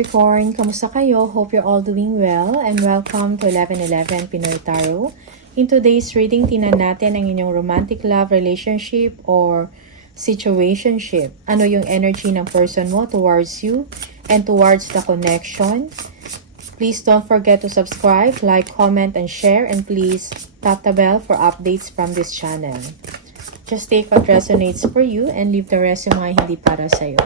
Capricorn, kamusta kayo? Hope you're all doing well and welcome to 1111 Pinoy Tarot. In today's reading, tingnan natin ang inyong romantic love relationship or situationship. Ano yung energy ng person mo towards you and towards the connection. Please don't forget to subscribe, like, comment, and share. And please tap the bell for updates from this channel. Just take what resonates for you and leave the rest yung mga hindi para sa'yo.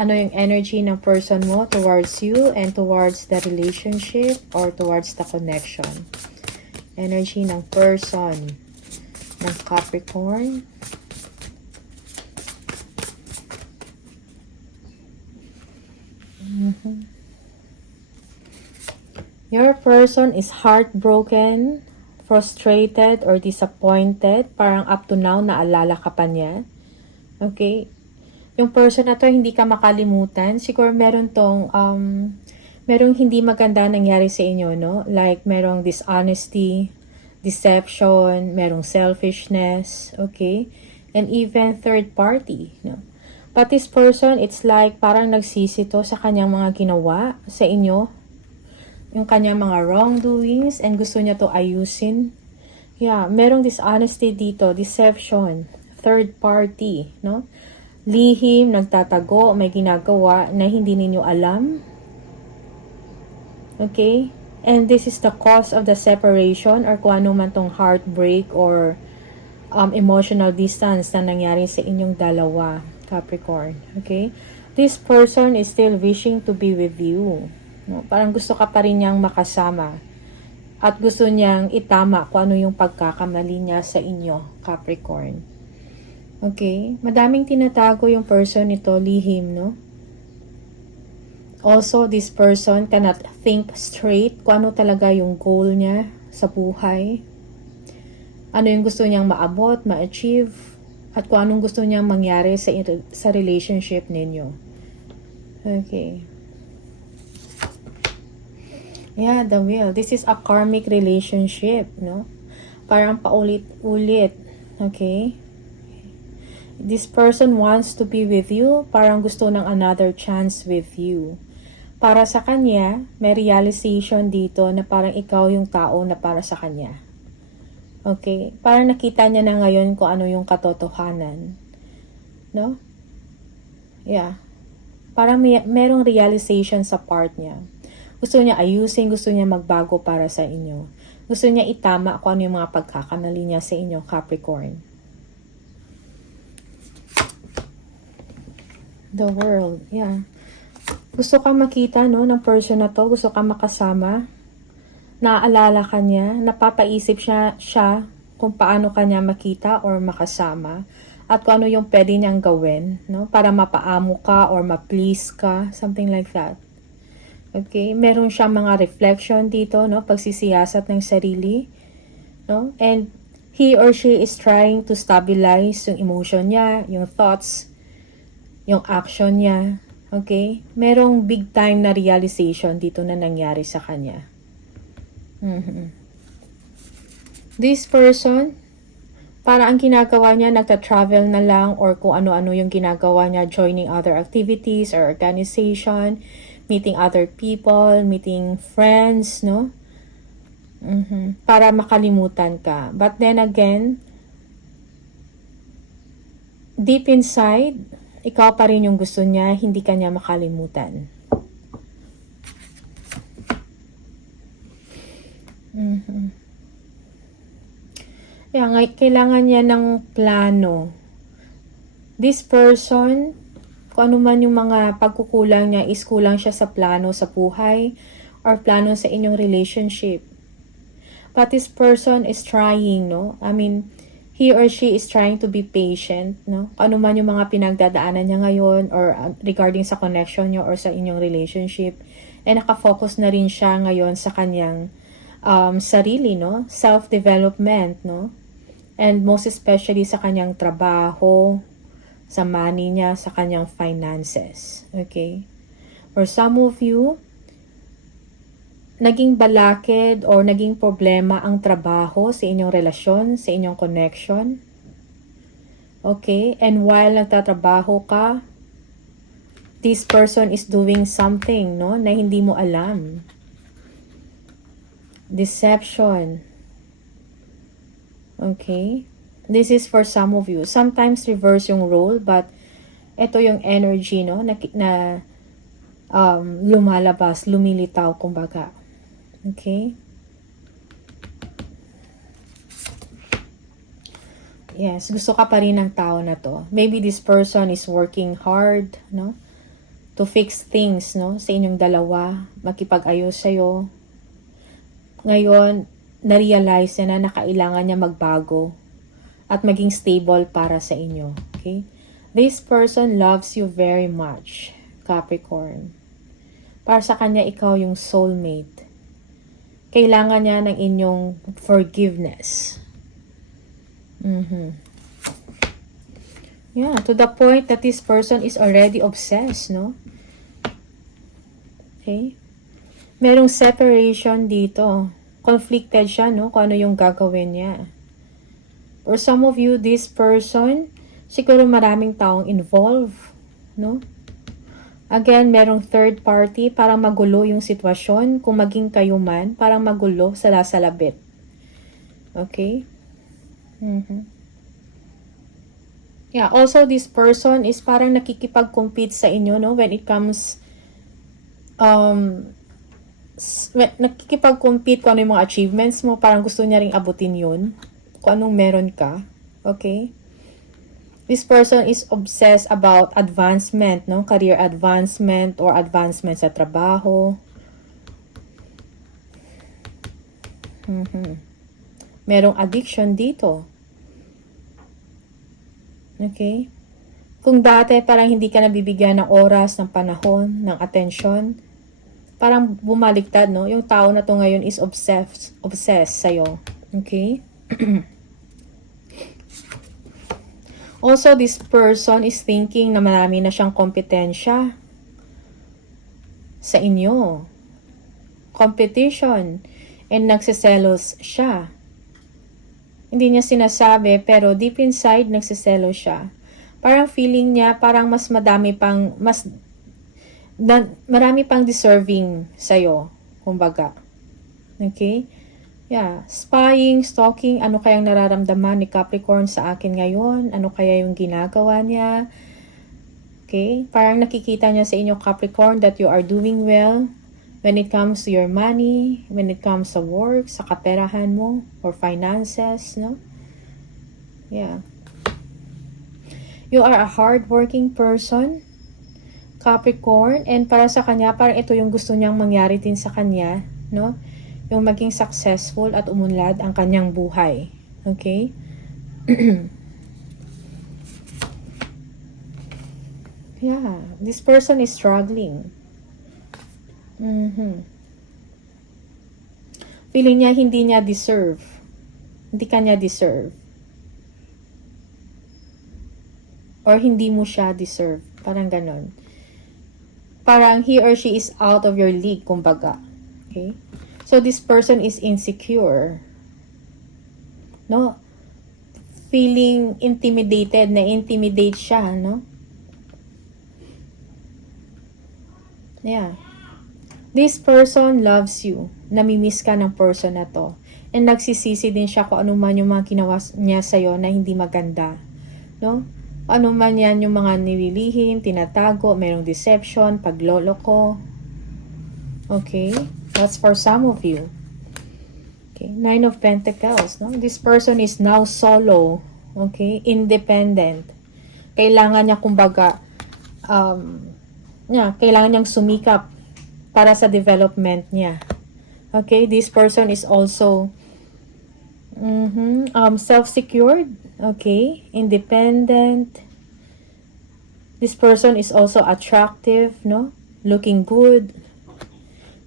Ano yung energy ng person mo towards you and towards the relationship or towards the connection. Energy ng person ng Capricorn. Your person is heartbroken, frustrated, or disappointed. Parang up to now, naalala ka pa niya. Okay? Yung person na to, hindi ka makalimutan. Siguro meron tong, merong hindi maganda nangyari sa inyo, no? Like, merong dishonesty, deception, merong selfishness, okay? And even third party, no? But this person, it's like, parang nagsisito sa kanyang mga ginawa sa inyo. Yung kanyang mga wrongdoings, and gusto niya to ayusin. Yeah, merong dishonesty dito, deception, third party, no? Lihim, nagtatago, may ginagawa na hindi ninyo alam. Okay? And this is the cause of the separation or kung ano man tong heartbreak or emotional distance na nangyari sa inyong dalawa, Capricorn. Okay? This person is still wishing to be with you. No? Parang gusto ka pa rin niyang makasama. At gusto niyang itama kung ano yung pagkakamali niya sa inyo, Capricorn. Okay? Madaming tinatago yung person nito, lihim, no? Also, this person cannot think straight kung ano talaga yung goal niya sa buhay. Ano yung gusto niyang maabot, ma-achieve, at kung anong gusto niyang mangyari sa relationship ninyo. Okay. Yeah, the Wheel. This is a karmic relationship, no? Parang paulit-ulit. Okay? This person wants to be with you, parang gusto ng another chance with you. Para sa kanya, may realization dito na parang ikaw yung tao na para sa kanya. Okay? Parang nakita niya na ngayon kung ano yung katotohanan. No? Yeah. Parang merong realization sa part niya. Gusto niya ayusin, gusto niya magbago para sa inyo. Gusto niya itama kung ano yung mga pagkakamali niya sa inyo, Capricorn. The World, yeah. Gusto kang makita, no, ng person na to. Gusto kang makasama. Naaalala ka niya. Napapaisip siya kung paano ka niya makita or makasama. At kung ano yung pwede niyang gawin, no, para mapaamo ka or ma-please ka. Something like that. Okay? Meron siyang mga reflection dito, no, pagsisiyasat ng sarili. No? And he or she is trying to stabilize yung emotion niya, yung thoughts, yung action niya, okay? Merong big time na realization dito na nangyari sa kanya. This person, para ang ginagawa niya, nagta-travel na lang or kung ano-ano yung ginagawa niya, joining other activities or organization, meeting other people, meeting friends, no? Para makalimutan ka. But then again, deep inside, ikaw pa rin yung gusto niya, hindi ka niya makalimutan. Kailangan niya ng plano. This person, kung ano man yung mga pagkukulang niya, is kulang siya sa plano sa buhay or plano sa inyong relationship. But this person is trying, no? I mean, he or she is trying to be patient, no? Ano man yung mga pinagdadaanan niya ngayon or regarding sa connection niyo or sa inyong relationship. And nakafocus na rin siya ngayon sa kanyang sarili, no? Self-development, no? And most especially sa kanyang trabaho, sa money niya, sa kanyang finances. Okay? For some of you, naging balakid or naging problema ang trabaho sa inyong relasyon, sa inyong connection. Okay? And while nagtatrabaho ka, this person is doing something, no, na hindi mo alam. Deception. Okay? This is for some of you. Sometimes reverse yung role, but ito yung energy, no, na lumalabas, lumilitaw, kumbaga. Okay? Yes, gusto ka pa rin ng tao na to. Maybe this person is working hard, no? To fix things, no? Sa inyong dalawa, makipag-ayos sa'yo. Ngayon, na-realize na kailangan niya magbago at maging stable para sa inyo. Okay? This person loves you very much, Capricorn. Para sa kanya, ikaw yung soulmate. Kailangan niya ng inyong forgiveness. Yeah, to the point that this person is already obsessed, no? Okay? Merong separation dito. Conflicted siya, no? Kung ano yung gagawin niya. For some of you, this person, siguro maraming taong involved, no? Again, merong third party, parang magulo yung sitwasyon. Kung maging kayo man, parang magulo, salasalabit. Okay? Yeah, also this person is parang nakikipag-compete sa inyo, no? When it comes, nakikipag-compete kung ano yung mga achievements mo, parang gusto niya ring abutin yun. Kung anong meron ka. Okay? This person is obsessed about advancement, no? Career advancement or advancement sa trabaho. Merong addiction dito. Okay? Kung dati parang hindi ka nabibigyan ng oras, ng panahon, ng atensyon, parang bumaliktad, no? Yung tao na to ngayon is obsessed sa'yo. Okay? Also, this person is thinking na marami na siyang kompetensya sa inyo. Competition. And nagsiselos siya. Hindi niya sinasabi, pero deep inside, nagsiselos siya. Parang feeling niya, parang mas marami pang deserving sa'yo. Kumbaga. Okay? Yeah. Spying, stalking, ano kayang nararamdaman ni Capricorn sa akin ngayon? Ano kaya yung ginagawa niya? Okay? Parang nakikita niya sa inyo, Capricorn, that you are doing well when it comes to your money, when it comes to work, sa kaperahan mo, or finances, no? Yeah. You are a hardworking person, Capricorn, and para sa kanya, parang ito yung gusto niyang mangyari din sa kanya, no? Yung maging successful at umunlad ang kanyang buhay. Okay? Yeah. This person is struggling. Feeling niya hindi niya deserve. Hindi ka niya deserve. Or hindi mo siya deserve. Parang ganon. Parang he or she is out of your league, kumbaga. Okay? So, this person is insecure. No? Feeling intimidated, na-intimidate siya, no? Yeah. This person loves you. Namimiss ka ng person na to. And nagsisisi din siya kung ano man yung mga ginawa niya sa'yo na hindi maganda. No? Ano man yan yung mga nililihim, tinatago, merong deception, pagloloko. Okay? That's for some of you. Okay? Nine of Pentacles. No? This person is now solo. Okay? Independent. Kailangan niya, kumbaga, kailangan niyang sumikap para sa development niya. Okay? This person is also self-secured. Okay? Independent. This person is also attractive, no? Looking good.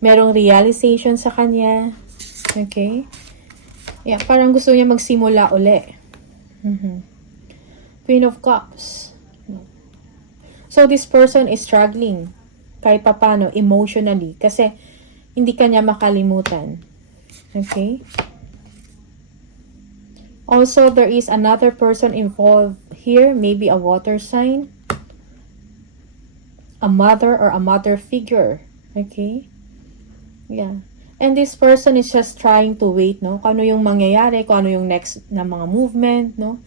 Merong realization sa kanya. Okay? Yeah, parang gusto niya magsimula uli. Queen of Cups. So, this person is struggling kahit papano, emotionally. Kasi, hindi ka niya makalimutan. Okay? Also, there is another person involved here. Maybe a water sign. a mother or a mother figure. Okay? Yeah. And this person is just trying to wait, no? Kung ano yung mangyayari, kung ano yung next na mga movement, no?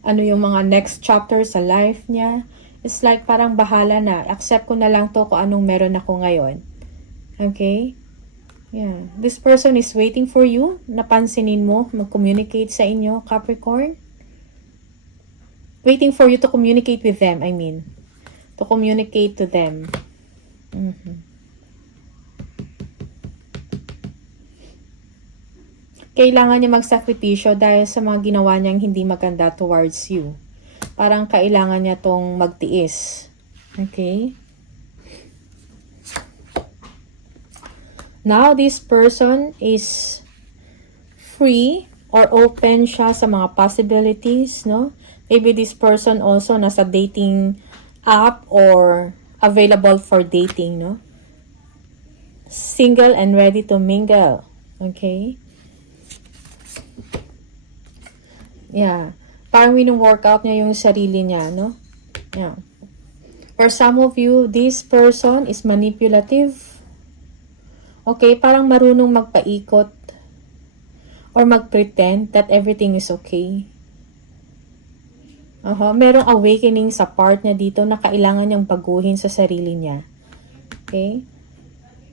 Ano yung mga next chapter sa life niya. It's like parang bahala na. Accept ko na lang to kung anong meron ako ngayon. Okay? Yeah. This person is waiting for you. Napansinin mo, mag-communicate sa inyo, Capricorn. Waiting for you to communicate with them, I mean. To communicate to them. Kailangan niya magsakripisyo dahil sa mga ginawa niyang hindi maganda towards you. Parang kailangan niya tong magtiis. Okay? Now, this person is free or open siya sa mga possibilities, no? Maybe this person also nasa dating app or available for dating, no? Single and ready to mingle. Okay? Yeah. Parang wino-workout niya yung sarili niya, no? Yeah. For some of you, this person is manipulative. Okay? Parang marunong magpaikot or mag-pretend that everything is okay. Merong awakening sa part niya dito na kailangan niyang baguhin sa sarili niya. Okay?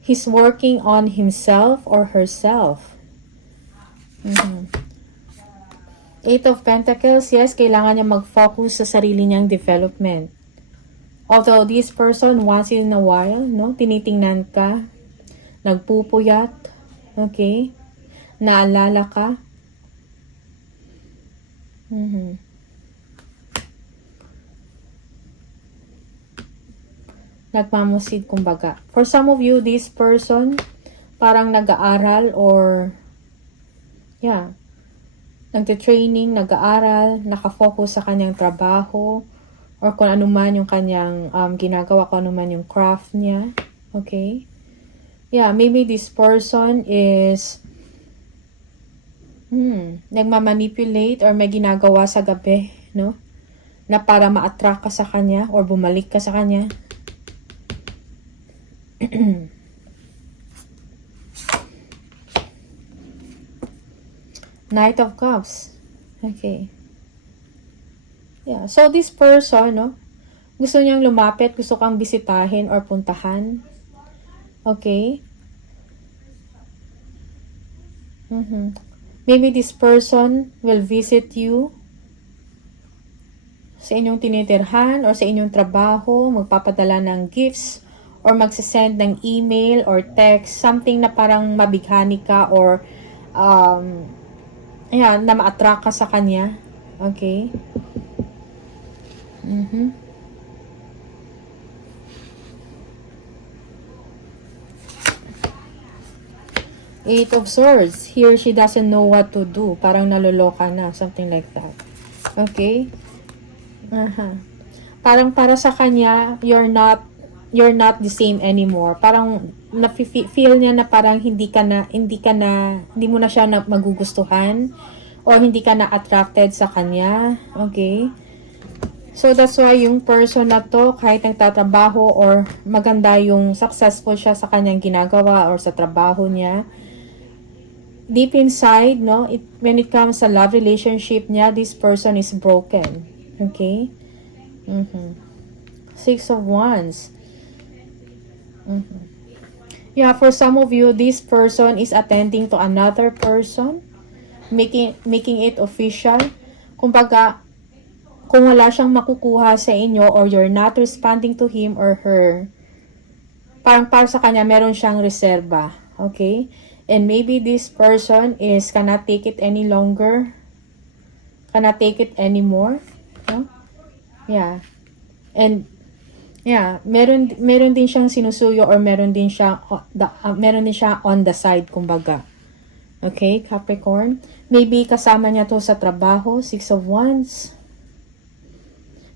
He's working on himself or herself. Eight of Pentacles, yes, kailangan niya mag-focus sa sarili niyang development. Although this person once in a while, no, tinitingnan ka, nagpupuyat, okay, naalala ka. Nagmamasid, kumbaga. For some of you, this person parang nag-aaral or yeah, nagte-training, nag-aaral, nakafocus sa kanyang trabaho or kung ano man yung kanyang ginagawa, kung ano man yung craft niya. Okay? Yeah, maybe this person is nagmamanipulate or may ginagawa sa gabi, no? Na para ma-attract ka sa kanya or bumalik ka sa kanya. Knight of Cups. Okay. Yeah. So, this person, no? Gusto niyang lumapit, gusto kang bisitahin or puntahan. Okay? Maybe this person will visit you sa inyong tinitirhan or sa inyong trabaho, magpapadala ng gifts or magsisend ng email or text, something na parang mabighani ka or ayan, na ma-attract ka sa kanya. Okay? Eight of Swords. Here, she doesn't know what to do. Parang naluloka na. Something like that. Okay? Parang para sa kanya, you're not the same anymore. Parang feel niya na parang hindi mo na siya magugustuhan or hindi ka na attracted sa kanya. Okay? So, that's why yung person na to, kahit nagtatrabaho or maganda yung successful siya sa kanyang ginagawa or sa trabaho niya, deep inside, no, when it comes sa love relationship niya, this person is broken. Okay? Six of Wands. Yeah, for some of you, this person is attending to another person, making it official. Kumbaga, kung wala siyang makukuha sa inyo or you're not responding to him or her, parang para sa kanya, meron siyang reserba. Okay? And maybe this person cannot take it any longer, cannot take it anymore. No? Yeah. And yeah, meron din siyang sinusuyo or meron din siya on the side, kumbaga. Okay, Capricorn. Maybe kasama niya to sa trabaho, Six of Wands.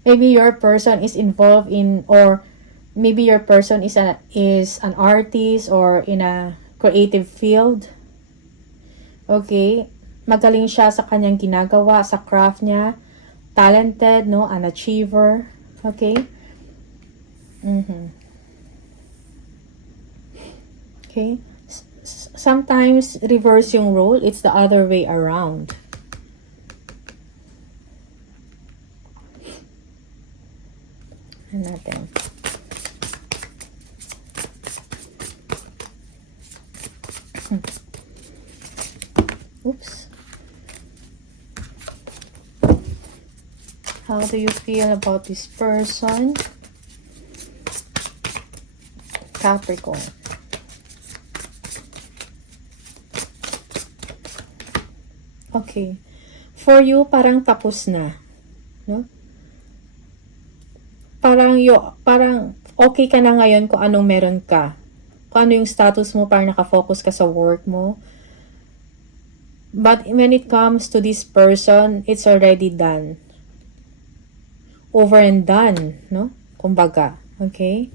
Maybe your person is involved in, or maybe your person is an artist or in a creative field. Okay, magaling siya sa kanyang ginagawa, sa craft niya. Talented, no? An achiever. Okay? Okay? Sometimes reverse yung role, it's the other way around. Ano natin? Oops. How do you feel about this person? Capricorn. Okay. For you, parang tapos na. No? Parang okay ka na ngayon kung anong meron ka. Kung ano yung status mo, parang nakafocus ka sa work mo. But when it comes to this person, it's already done. Over and done, no? Kumbaga, okay?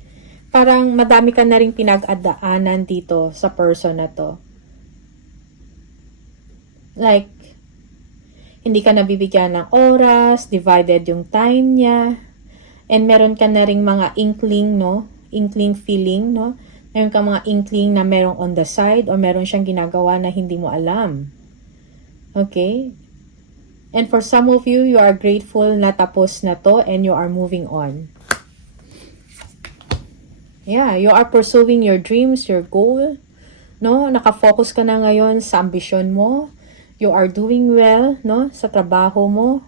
Parang madami ka na rin pinag-adaanan dito sa person na to. Like, hindi ka nabibigyan ng oras, divided yung time niya, and meron ka na ring mga inkling, no? Inkling feeling, no? Meron ka mga inkling na merong on the side or meron siyang ginagawa na hindi mo alam. Okay? And for some of you, you are grateful na tapos na to and you are moving on. Yeah, you are pursuing your dreams, your goal. No? Nakafocus ka na ngayon sa ambisyon mo. You are doing well, no? Sa trabaho mo.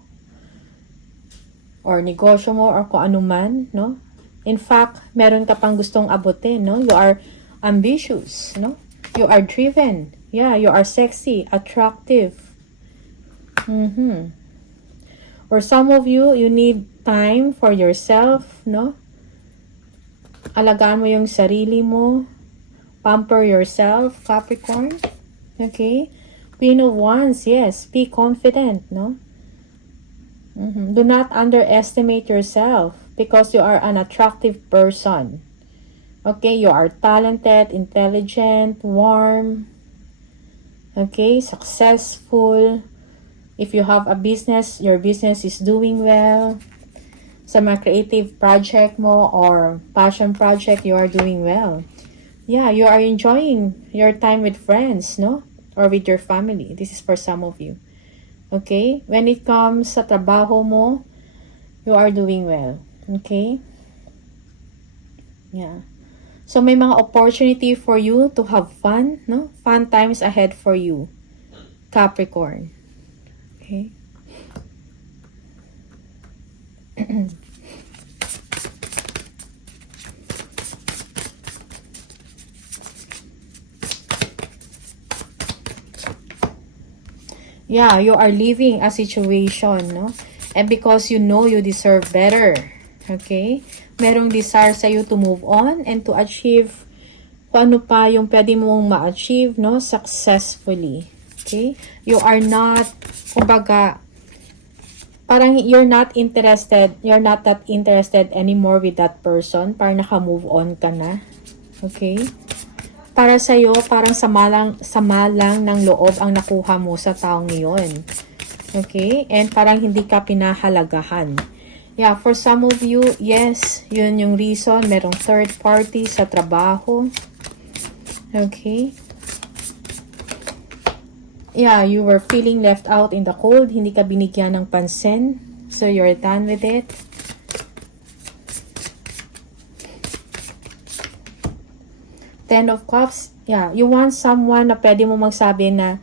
Or negosyo mo or kung ano man, no? In fact, meron ka pang gustong abutin, no? You are ambitious, no? You are driven. Yeah, you are sexy, attractive. Or some of you, you need time for yourself, no? Alagaan mo yung sarili mo. Pamper yourself, Capricorn. Okay? Queen of Wands, yes. Be confident, no? Do not underestimate yourself because you are an attractive person. Okay? You are talented, intelligent, warm. Okay? Successful. If you have a business, your business is doing well. Sa mga creative project mo or passion project, you are doing well. Yeah, you are enjoying your time with friends, no? Or with your family. This is for some of you. Okay? When it comes sa trabaho mo, you are doing well. Okay? Yeah. So, may mga opportunity for you to have fun, no? Fun times ahead for you. Capricorn. Okay? Yeah, you are leaving a situation, no? And because you know you deserve better. Okay? Merong desire sa you to move on and to achieve kung ano pa yung pwede mong ma-achieve, no? Successfully. Okay? You are not, kumbaga, parang you're not that interested anymore with that person. Parang naka-move on ka na. Okay? Para sa'yo, parang sama lang ng loob ang nakuha mo sa taong iyon. Okay? And parang hindi ka pinahalagahan. Yeah, for some of you, yes, yun yung reason. Merong third party sa trabaho. Okay? Yeah, you were feeling left out in the cold. Hindi ka binigyan ng pansin. So, you're done with it. Ten of Cups, yeah, you want someone na pwede mo magsabi na,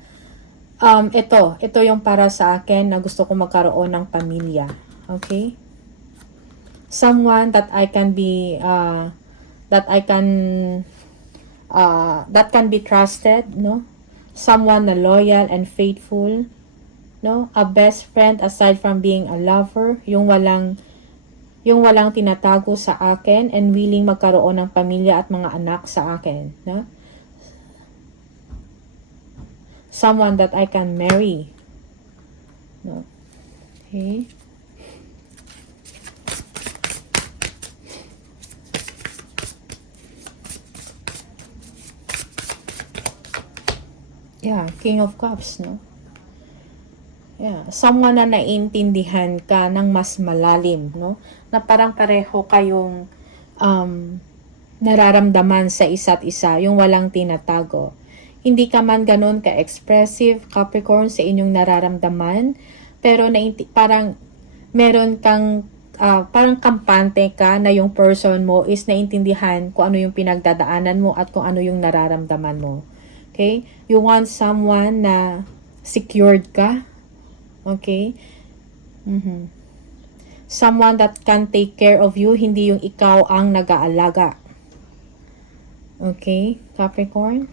ito yung para sa akin na gusto ko magkaroon ng pamilya. Okay? Someone that I can be, that can be trusted, no? Someone na loyal and faithful, no? A best friend aside from being a lover, yung walang tinatago sa akin and willing magkaroon ng pamilya at mga anak sa akin, no? Someone that I can marry. No? Okay? Yeah, King of Cups, no? Yeah, someone na naiintindihan ka ng mas malalim, no? Na parang pareho kayong nararamdaman sa isa't isa, yung walang tinatago. Hindi ka man ganun ka-expressive, Capricorn, sa inyong nararamdaman, pero parang meron kang parang kampante ka na yung person mo is naintindihan kung ano yung pinagdadaanan mo at kung ano yung nararamdaman mo. Okay? You want someone na secured ka. Okay? Someone that can take care of you, hindi yung ikaw ang nag-aalaga. Okay, Capricorn?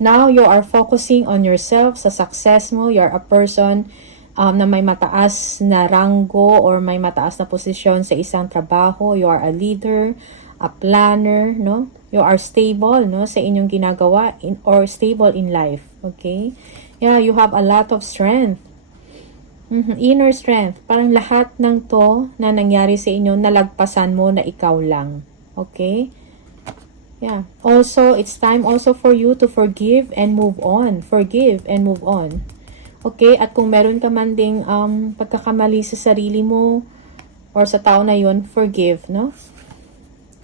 Now, you are focusing on yourself, sa success mo. You are a person na may mataas na ranggo or may mataas na posisyon sa isang trabaho. You are a leader, a planner, no? You are stable, no, sa inyong ginagawa or stable in life. Okay? Yeah, you have a lot of strength. Inner strength. Parang lahat ng to na nangyari sa inyo, nalagpasan mo na ikaw lang. Okay? Yeah. Also, it's time also for you to forgive and move on. Forgive and move on. Okay? At kung meron ka man ding pagkakamali sa sarili mo or sa tao na yun, forgive, no?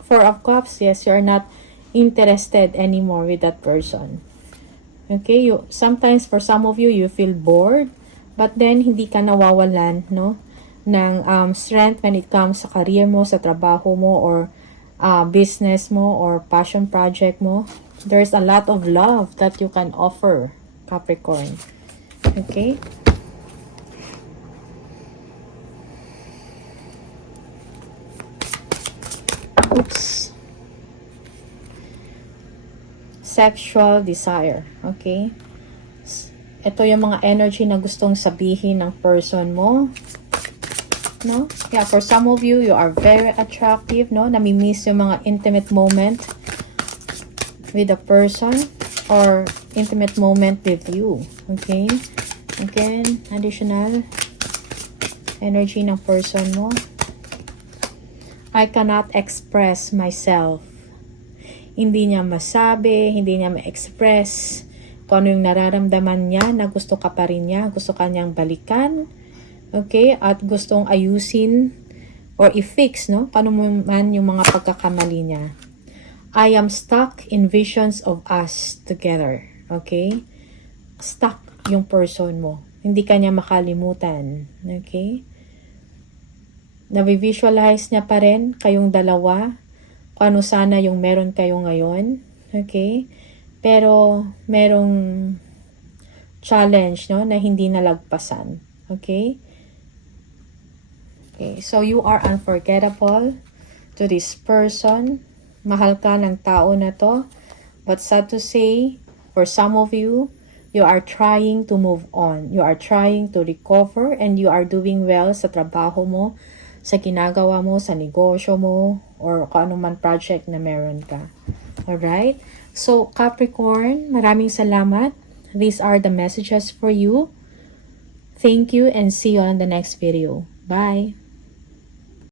Four of Cups, yes, you are not interested anymore with that person. Okay? Sometimes, for some of you, you feel bored, but then, hindi ka nawawalan, no? Ng strength when it comes sa career mo, sa trabaho mo, or business mo or passion project mo. There's a lot of love that you can offer, Capricorn. Okay? Oops. Sexual desire. Okay? Ito yung mga energy na gustong sabihin ng person mo. No? Yeah, for some of you, you are very attractive, no? Nami-miss yung mga intimate moment with a person or intimate moment with you. Okay? Again, additional energy ng person mo. I cannot express myself. Hindi niya masabi, hindi niya ma-express kung ano yung nararamdaman niya na gusto ka pa rin niya, gusto ka niyang balikan. Okay? At gustong ayusin or i-fix, no? Paano man yung mga pagkakamali niya. I am stuck in visions of us together. Okay? Stuck yung person mo. Hindi ka niya makalimutan. Okay? Navi-visualize niya pa rin kayong dalawa. Kung ano sana yung meron kayo ngayon. Okay? Pero merong challenge, no? Na hindi nalagpasan. Okay? Okay, so you are unforgettable to this person. Mahal ka ng tao na to. But sad to say, for some of you, you are trying to move on. You are trying to recover and you are doing well sa trabaho mo, sa ginagawa mo, sa negosyo mo, or kung ano man project na meron ka. Alright? So, Capricorn, maraming salamat. These are the messages for you. Thank you and see you on the next video. Bye!